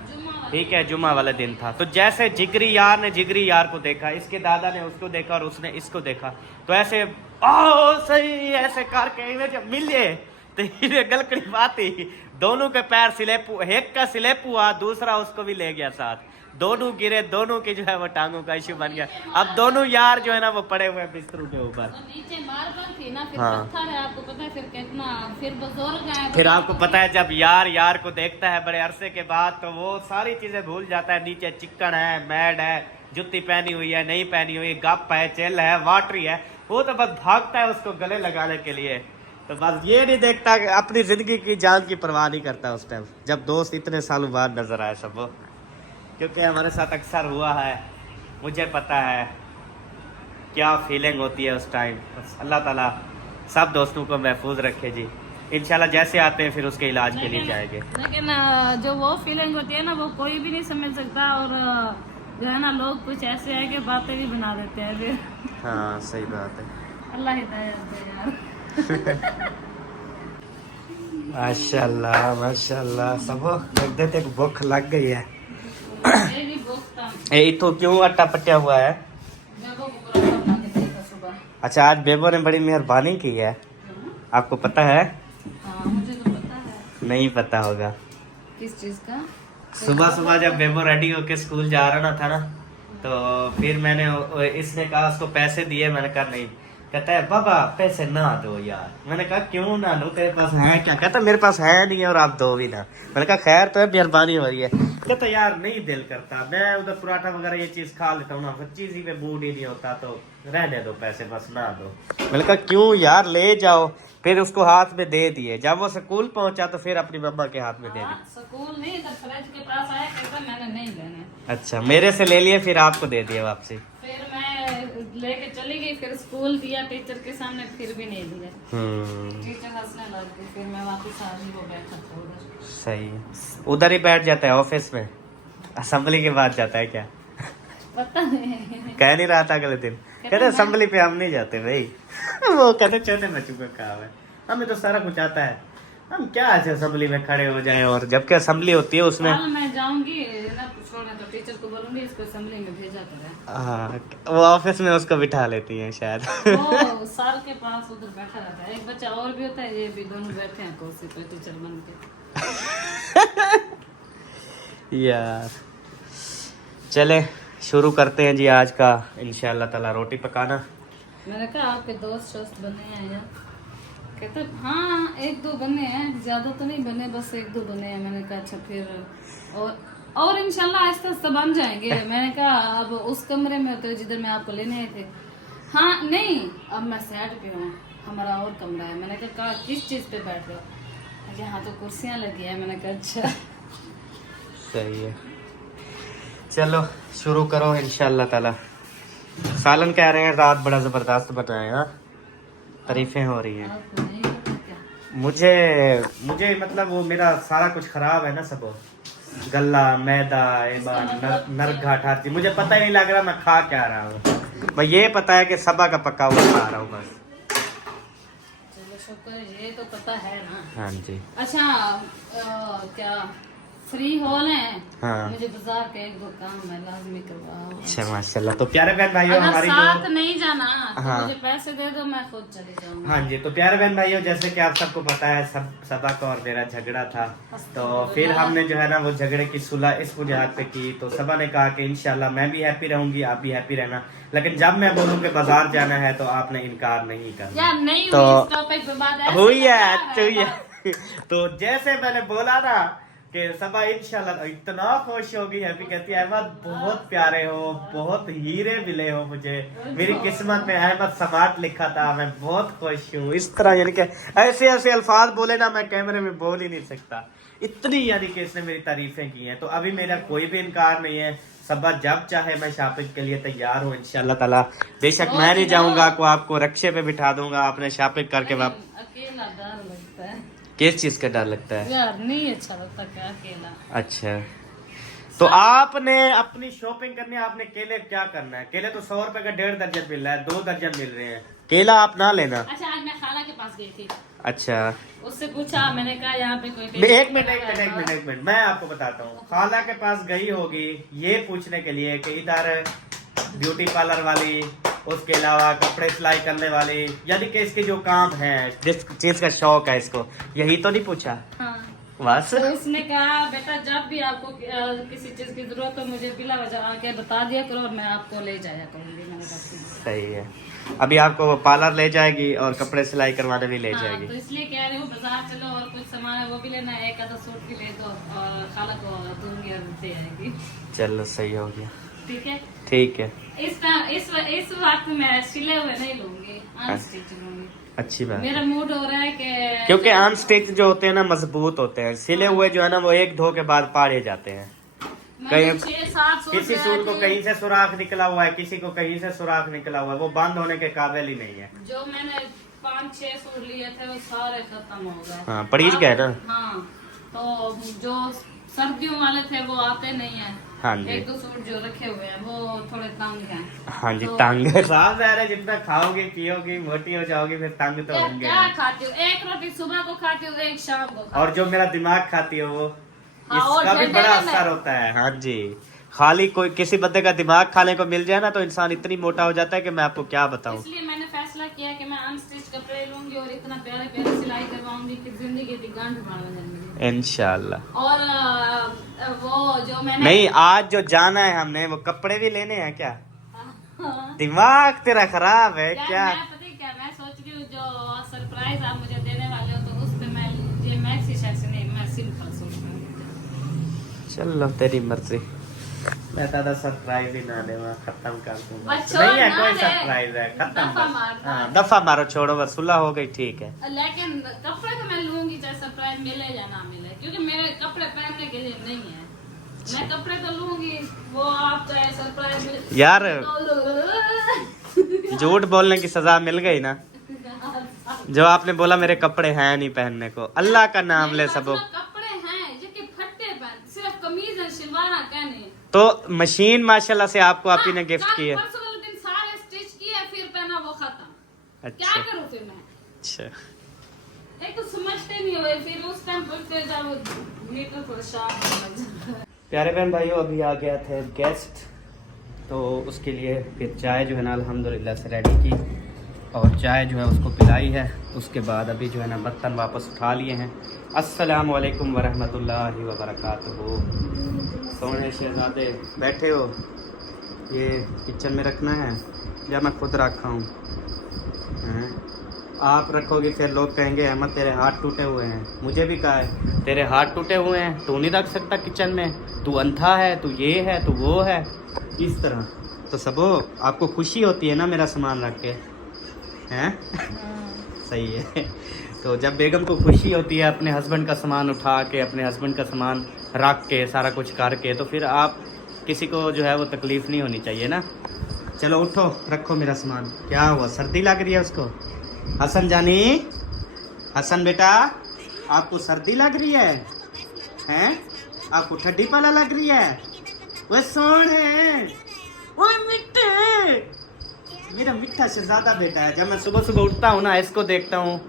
ठीक है, जुम्मा वाला दिन था। तो जैसे जिगरी यार ने जिगरी यार को देखा, इसके दादा ने उसको देखा और उसने इसको देखा, तो ऐसे ओ सही ऐसे करके जब मिले तो ये गलकड़ी बात ही, दोनों के पैर स्लिप, एक का स्लिप हुआ, दूसरा उसको भी ले गया साथ। दोनों गिरे, दोनों की जो है वो टांगों का इश्यू बन गया। अब दोनों यार जो है ना वो पड़े हुए हैं बिस्तरों के ऊपर। और नीचे मार्बल थी ना, फिर हाँ। पत्थर है, आपको पता है फिर कितना, फिर बुजुर्ग है। फिर आपको पता है जब यार यार को देखता है बड़े अरसे के बाद तो वो सारी चीजें भूल जाता है। नीचे चिक्कड़ है, मैड है, जुत्ती पहनी हुई है, नहीं पहनी हुई, गप है, चेल है, वाटरी है, वो तो बस भागता है उसको गले लगाने के लिए। तो बस ये नहीं देखता कि अपनी जिंदगी की जान की परवाह नहीं करता उस टाइम, जब दोस्त इतने सालों बाद नजर आए सब। क्योंकि हमारे साथ अक्सर हुआ है, मुझे पता है क्या फीलिंग होती है उस टाइम। बस अल्लाह ताला सब दोस्तों को महफूज रखे जी। इंशाल्लाह जैसे आते हैं फिर उसके इलाज के लिए जाएंगे। लेकिन जो वो फीलिंग होती है ना वो कोई भी नहीं समझ सकता। और जो है ना लोग कुछ ऐसे है कि बातें भी बना देते हैं फिर। हाँ सही बात है। अल्लाह हिदायत दे यार। माशाल्लाह माशाल्लाह सब लगते थे भूख लग गई है। ये भी भूख था। ए इतो क्यों आटा पट्या हुआ है? बेबो को पराठा बना के दिया था सुबह। अच्छा आज बेबो ने बड़ी मेहरबानी की है, आपको पता है? हाँ मुझे तो पता है। नहीं पता होगा। किस चीज का? सुबह सुबह जब बेबो रेडी होके स्कूल जा रहा था ना, तो फिर मैंने इसने कहा उसको पैसे दिए, मैंने कहा नहीं। कहता है बाबा पैसे ना दो यार। मैंने कहा क्यों ना दो, तेरे पास है क्या? कहता मेरे पास है नहीं और आप दो भी ना। मैंने कहा खैर तो है, मेहरबानी हो रही है। कहता यार नहीं दिल करता, मैं उधर पराठा वगैरह ये चीज खा लेता हूँ ना, चीज ही पे मूड ही नहीं होता, तो रहने दो पैसे बस ना दो। मैंने कहा क्यों यार ले जाओ। फिर उसको हाथ में दे दिए। जब वो स्कूल पहुंचा तो फिर अपनी मम्मा के हाथ में दे दिए। स्कूल नहीं इधर फ्रिज के पास आया, कहता मैंने नहीं लेने। अच्छा मेरे से ले लिए, फिर आपको दे दिए वापसी। फिर मैं लेके चली गई, फिर स्कूल दिया टीचर के सामने, फिर भी नहीं दिया। टीचर हंसने लग गई, फिर मैं वापस आ गई, वो बैठा था उधर। सही है, उधर ही बैठ जाता है ऑफिस में, असेंबली के बाद जाता है क्या? पता नहीं। कह नहीं रहा था अगले दिन, कहते असेंबली पे हम नहीं जाते भाई। वो कहते छोटे बच्चों का काम है, हमें तो सारा कुछ आता है, हम क्या ऐसे असेंबली में खड़े हो जाएं। और जबकि असेंबली होती है उसमें कल मैं जाऊंगी ना छोड़ने, तो टीचर को बोलूंगी इसको असेंबली में भेजा करें। हाँ वो ऑफिस में उसको बिठा लेती हैं शायद। वो सर के पास उधर बैठा रहता है, एक बच्चा और भी होता है, ये भी दोनों बैठे हैं कुर्सी पे टीचर बन के। यार चले शुरू करते हैं जी आज का इंशाल्लाह ताला रोटी पकाना। मैंने कहा आपके दोस्त शोस्त बने हैं यार? कहते हाँ एक दो बने हैं, ज्यादा तो नहीं बने, बस एक दो बने हैं। मैंने कहा अच्छा फिर और इंशाल्लाह आहिस्ता आहिस्ता बन जाएंगे। मैंने कहा अब उस कमरे में होते जिधर मैं आपको लेने आए थे। हाँ नहीं अब मैं साइड पे हूँ, हमारा और कमरा है। मैंने कहा किस चीज पे बैठ रहे हो? यहाँ तो कुर्सियाँ लगी है। मैंने कहा अच्छा सही है, चलो शुरू करो इंशाल्लाह ताला। सालन कह रहे हैं रात बड़ा जबरदस्त बनाया, हाँ तारीफें हो रही हैं। आपको नहीं पता क्या? मुझे मतलब वो मेरा सारा कुछ खराब है ना, सब गला मैदा नरघाट हर चीज, मुझे पता ही नहीं लग रहा मैं खा क्या रहा हूँ। मैं ये पता है कि सबा का पका हुआ खा रहा हूँ बस। चलो शुक्र, ये तो पता है ना। हाँ जी। अच्छा क्या फ्री हॉल है। हाँ। मुझे बाजार का एक दो काम है, लाजमी करवाओ। अच्छा माशाल्लाह। तो प्यारे बहन भाइयों अगर हमारी साथ जो नहीं जाना तो हाँ। मुझे पैसे दे दो, मैं खुद चली जाऊंगी। हाँ जी, तो प्यारे बहन भाइयों जैसे कि आप सबको पता है सबा का और मेरा झगड़ा था, तो फिर हमने जो है ना वो झगड़े की सुलह इस वजह पे की। तो सबा ने कहा कि इंशाल्लाह मैं भी हैप्पी रहूंगी, आप भी हैप्पी रहना, लेकिन जब मैं बोलूँ कि बाजार जाना है तो आपने इनकार नहीं करना। यार नहीं तो हुई इस टॉपिक पे बात, ऐसे हुई है, करना अच्छा हुई है। तो जैसे मैंने बोला ना कि सबा इंशाल्लाह इतना खुश होगी, हैप्पी कहती है अहमद बहुत प्यारे हो, बहुत हीरे मिले हो मुझे, मेरी किस्मत में अहमद समाट लिखा था, मैं बहुत खुश हूँ। इस तरह यानी कि ऐसे ऐसे अल्फाज बोले ना मैं कैमरे में बोल ही नहीं सकता, इतनी यानी कि इसने मेरी तारीफें की हैं। तो अभी मेरा कोई भी इनकार नहीं है, सबा जब चाहे मैं शॉपिंग के लिए तैयार हूँ इंशाल्लाह ताला। बेशक मैं नहीं जाऊंगा, को आपको रक्शे पे बिठा दूंगा, आपने शॉपिंग करके अकेला डर लगता है। किस चीज का डर लगता है? यार नहीं अच्छा लगता क्या अकेला। अच्छा, तो आपने अपनी शॉपिंग करनी है, आपने केले क्या करना है? केले तो 100 रुपए का 1.5 दर्जन मिल रहा है, 2 दर्जन मिल रहे हैं, केला आप ना लेना। अच्छा आज मैं खाला के पास गई थी, अच्छा उससे पूछा, मैंने कहा यहाँ पे कोई एक मिनट मैं आपको बताता हूँ। खाला के पास गई होगी ये पूछने के लिए कि इधर ब्यूटी पार्लर वाली, उसके अलावा कपड़े सिलाई करने वाली, यानी कि इसके जो काम है, जिस चीज का शौक है इसको, यही तो नहीं पूछा? हाँ। बस तो उसने कहा बेटा जब भी आपको किसी चीज की जरूरत हो मुझे बिला वजह आके बता दिया करो और मैं आपको ले जाया करूंगी। मैंने कहा सही है, अभी आपको पार्लर ले जाएगी और कपड़े सिलाई करवाने भी ले हाँ, जाएगी। तो इसलिए कह रही हूँ बाजार चलो और कुछ सामान है वो भी लेना है, एक आधा सूट भी ले दो और खाला को दूंगी और दे आएगी। चलो सही हो गया, ठीक है ठीक है। इस वक्त मैं सिले हुए नहीं लूंगी, अनस्टिच लूंगी। अच्छी बात, मेरा मूड हो रहा है कि क्योंकि अनस्टिच जो होते हैं ना मजबूत होते हैं, सिले हुए जो है ना वो एक धो के बाद फाड़े जाते हैं। मैंने 6-7 सूट किसी सूट को कहीं से सुराख निकला हुआ है, किसी को कहीं से सुराख निकला हुआ है, वो बंद होने के काबिल ही नहीं है। जो मैंने 5-6 सूट लिए थे वो सारे खत्म हो गए। हाँ पड़ीज गए ना। हाँ, तो जो सर्दियों वाले थे वो आते नहीं है। हाँ जी, एक दो सूट जो रखे हुए हैं वो थोड़े तंग हैं। हाँ जी तो तंग है, साफ है, जितना खाओगी पियोगी मोटी हो जाओगी, फिर तंग तो होंगे। क्या खाती हूँ, एक रोटी सुबह को खाती हूँ, एक शाम को खाती हूँ। और जो मेरा दिमाग खाती है वो, हाँ, और इसका भी डंडे बड़ा में असर होता है। हाँ जी, खाली कोई किसी बंदे का दिमाग खाने को मिल जाए ना तो इंसान इतनी मोटा हो जाता है कि मैं आपको क्या बताऊं। इसलिए मैंने फैसला किया कि मैं अनस्टिच कपड़े लूंगी और इतना प्यारे प्यारे सिलाई करवाऊंगी कि जिंदगी की गांठ बढ़ जाएगी इंशाल्लाह। और वो जो मैंने नहीं, आज जो जाना है हमने वो कपड़े भी लेने हैं क्या? दिमाग तेरा खराब है क्या? मैं पता है क्या मैं सोच रही हूँ, जो सरप्राइज आप मुझे देने वाले हो तो उस पे मैं ये मैक्सी शर्ट नहीं, मैं सिंपल सोच रही हूँ। चलो तेरी मर्जी, मैं दादा सरप्राइज ही ना देवा, खत्म कर दूंगा। बस नहीं है छोड़ कोई ना सरप्राइज है, खत्म दफा बस। मार। हाँ दफा मारो, छोड़ो बस, सुलह हो गई, ठीक है। लेकिन कपड़े तो मैं लूंगी चाहे सरप्राइज मिले या ना मिले, क्योंकि मेरे कपड़े पहनने के लिए नहीं है। मैं कपड़े तो लूंगी, वो आप चाहे सरप्राइज मिले। यार झूठ बोलने की सजा मिल गई ना, जो आपने बोला मेरे कपड़े हैं नहीं पहनने को, अल्लाह का नाम ले सबो। कपड़े हैं जो कि फट्टे पहन, सिर्फ कमीज और शलवार कहने। तो मशीन माशाल्लाह से आपको आप ही ने गिफ्ट की है। परसों वाले दिन सारे स्टिच किए, फिर पहना वो खत्म। अच्छा क्या करूं फिर मैं? अच्छा, एक तो समझते नहीं हुए, फिर उस टाइम पूछते जब मीटर परेशान हो जाता। प्यारे बहन भाइयों अभी आ गया थे गेस्ट, तो उसके लिए फिर चाय जो है ना अल्हम्दुलिल्लाह से रेडी की और चाय जो है उसको पिलाई है। उसके बाद अभी जो है ना बर्तन वापस उठा लिए हैं। अस्सलाम वालेकुम वरहमतुल्लाहि वबरकातुहू। सोने शहजादे बैठे हो, ये किचन में रखना है या मैं खुद रखा हूँ? आप रखोगे फिर लोग कहेंगे अहमद तेरे हाथ टूटे हुए हैं। मुझे भी कहा है तेरे हाथ टूटे हुए हैं, तू नहीं रख सकता किचन में, तू अंधा है, तू ये है, तू वो है, इस तरह। तो सबो आपको खुशी होती है ना मेरा सामान रख के, हैं? सही है। तो जब बेगम को खुशी होती है अपने हस्बैंड का सामान उठा के, अपने हस्बैंड का सामान रख के, सारा कुछ करके, तो फिर आप किसी को जो है वो तकलीफ़ नहीं होनी चाहिए ना। चलो उठो, रखो मेरा सामान। क्या हुआ, सर्दी लग रही है उसको? हसन जानी, हसन बेटा आपको सर्दी लग रही है? हैं? आपको ठंडी पाला लग रही है? वो सोने, ओए मिट्टे, मेरा मिठा शहजादा बेटा है। जब मैं सुबह सुबह उठता हूँ ना, इसको देखता हूँ,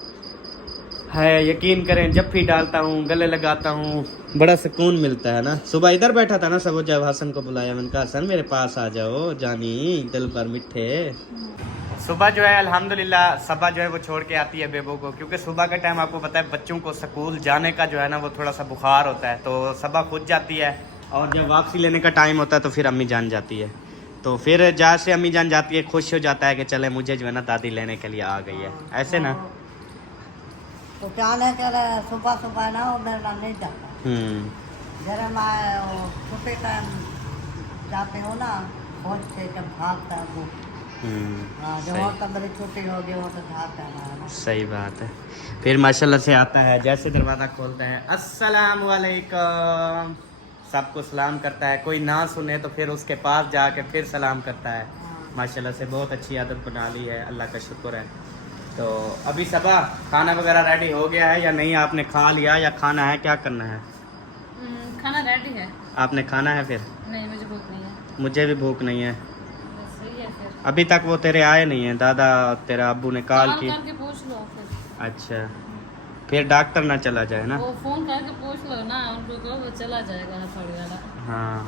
है यकीन करें, जब भी डालता हूँ, गले लगाता हूँ, बड़ा सुकून मिलता है ना। सुबह इधर बैठा था ना सब, जब हसन को बुलाया मैंने कहा हसन मेरे पास आ जाओ जानी दिल पर मिठे। सुबह जो है अल्हम्दुलिल्लाह सबा जो है वो छोड़ के आती है बेबो को, क्योंकि सुबह का टाइम आपको पता है बच्चों को स्कूल जाने का जो है ना वो थोड़ा सा बुखार होता है, तो सबा खुद जाती है और जब वापसी लेने का टाइम होता है तो फिर अम्मी जान जाती है। तो फिर जहाँ से अम्मी जान जाती है खुश हो जाता है कि चले मुझे जो है ना दादी लेने के लिए आ गई है, ऐसे ना। तो जाने के लिए सुबह सुबह ना उधर नहीं जाता। जरा मैं छोटे टाइम जाते हो ना बहुत से जब भागता है वो। हाँ, जब और तब मेरे छोटे हो गए वो तो भागता है। सही बात है। फिर माशाल्लाह से आता है, जैसे दरवाज़ा खोलता है अस्सलाम वालेकुम, सबको सलाम करता है। कोई ना सुने तो फिर उसके पास जाके फिर सलाम करता है। माशाल्लाह से बहुत अच्छी आदत बना ली है, अल्लाह का शुक्र है। तो अभी सबा खाना वगैरह रेडी हो गया है या नहीं? आपने खा लिया या खाना है, क्या करना है? खाना रेडी है। आपने खाना है? फिर नहीं, मुझे भूख नहीं है। मुझे भी भूख नहीं है। सही है फिर। अभी तक वो तेरे आए नहीं है, दादा तेरा अब्बू ने कॉल की। करके पूछ लो फिर। अच्छा, फिर डॉक्टर ना चला जाए ना। वो फोन करके पूछ लो ना उनको, कहो वो चला जाएगा थोड़ी वाला। हाँ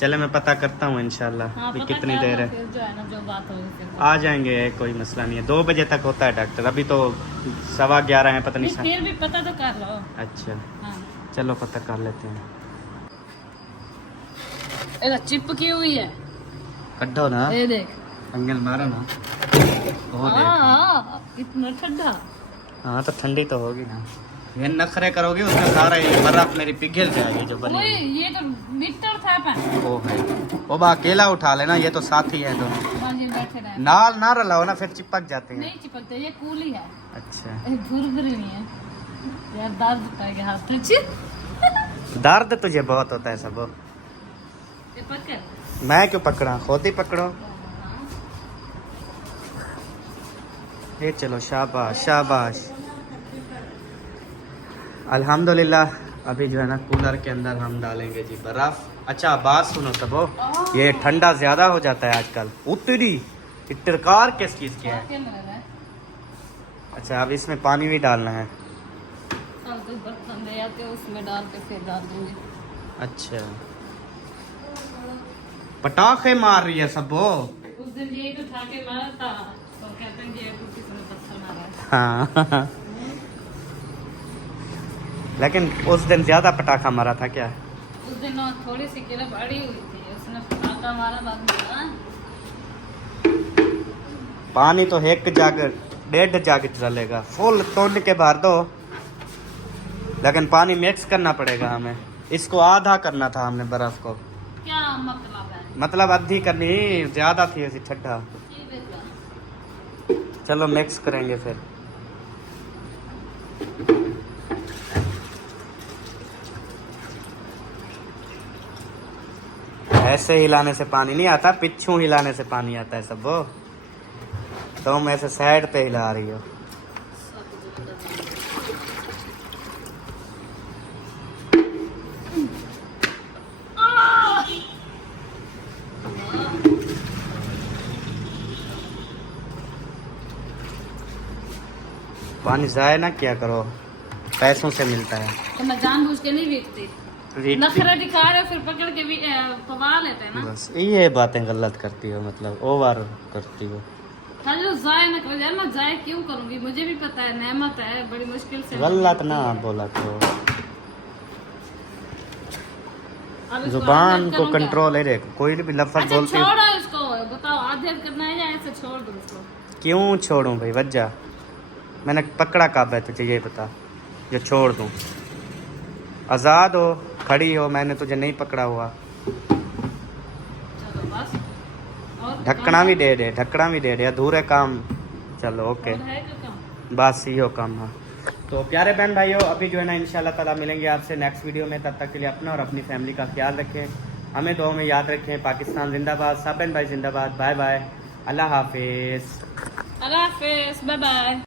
चले, मैं पता करता हूँ इंशाल्लाह। हाँ, अभी पता कितनी कर देर लो, है? फिर जो है ना जो बात होगी फिर आ जाएंगे, कोई मसला नहीं है। 2 बजे तक होता है डॉक्टर, अभी तो 11:15 है, पता नहीं। फिर भी पता तो कर लो। अच्छा हाँ। चलो पता कर लेते हैं। चिपकी हुई है, कड्ढो ना, ये देख। एंगल मारो ना। हो दे। हाँ, इतना ठंडा। हाँ तो ठंडी तो होगी ना। ये नखरे करोगे उसका सारा ये बर्फ मेरी पिघल जाएगी जो बनी ओए, हुई। ये तो मीटर था पर। ओ है, ओ बा अकेला उठा लेना, ये तो साथी है दोनों। हाँ जी, बैठे रहे। नाल ना रलाओ ना, फिर चिपक जाते हैं। नहीं चिपकते, ये कूली है। अच्छा, भुरभुरी नहीं है यार, दर्द पाएगा हाथ में। दर्द तुझे बहुत होता है सब। ये पकड़। मैं क्यों पकड़ा, खुद ही पकड़ो। ये चलो, शाबाश शाबाश। अल्हम्दुलिल्लाह अभी जो है ना कूलर के अंदर हम डालेंगे जी बर्फ। अच्छा बात सुनो सबो, ये ठंडा ज्यादा हो जाता है आजकल। उतरी इतरकार किस चीज की है? अच्छा अब इसमें पानी भी डालना है। बर्तन ले आते उसमें डाल के फिर डाल दूंगी। अच्छा पटाखे मार रही है सबो। उस दिन ये तो उठा के मारा था, तो कहते हैं कि किसी ने पत्थर मारा है। हाँ लेकिन उस दिन ज्यादा पटाखा मारा था क्या? उस दिन थोड़ी सी किले बड़ी हुई थी, उसने पटाखा मारा बाद में। पानी तो 1 जग 1.5 जग चलेगा, फुल तोड़ के भर दो। लेकिन पानी मिक्स करना पड़ेगा हमें, इसको आधा करना था हमने बर्फ को। क्या मतलब है? मतलब आधी करनी, ज्यादा थी ऐसी ठंडा। चलो मिक्स करेंगे फिर। ऐसे हिलाने से पानी नहीं आता, पिछू हिलाने से पानी आता है सब। तुम ऐसे साइड पे हिला रही हो। पानी जाए ना क्या करो, पैसों से मिलता है। तो मैं जानबूझ के नहीं वीकती, नखरा दिखा रहे फिर पकड़ के भी पवा लेते हैं ना। बस ये बातें गलत करती हो, मतलब ओवर करती हो। जो जाए ना कर जाए, मैं जाए क्यों करूंगी? मुझे भी पता है नेमत है, बड़ी मुश्किल से गलत ना बोला तो। अब इसको जुबान आधे को करूं क्या? कंट्रोल है, देखो कोई भी लफ्ज अच्छा बोलती हो। छोड़ो इसको, बताओ आधे करना है या ऐसे छोड़ दो इसको? क्यों छोड़ूं भाई, वजह मैंने पकड़ा कब है तुझे ये बता जो छोड़ दूं? आज़ाद हो, खड़ी हो, मैंने तुझे नहीं पकड़ा हुआ। चलो बस। और ढक्कना भी दे दे, ढक्कना भी दे दे, अधूरे काम। चलो ओके, और है क्या काम? बस यो काम। हाँ तो प्यारे बहन भाइयों, अभी जो है ना इंशाल्लाह ताला मिलेंगे आपसे नेक्स्ट वीडियो में। तब तक के लिए अपना और अपनी फैमिली का ख्याल रखें, हमें दुआ में याद रखें। पाकिस्तान जिंदाबाद, सब बहन भाई जिंदाबाद। बाय बाय, अल्लाह हाफिज़। अल्लाह हाफिज़, बाय बाय।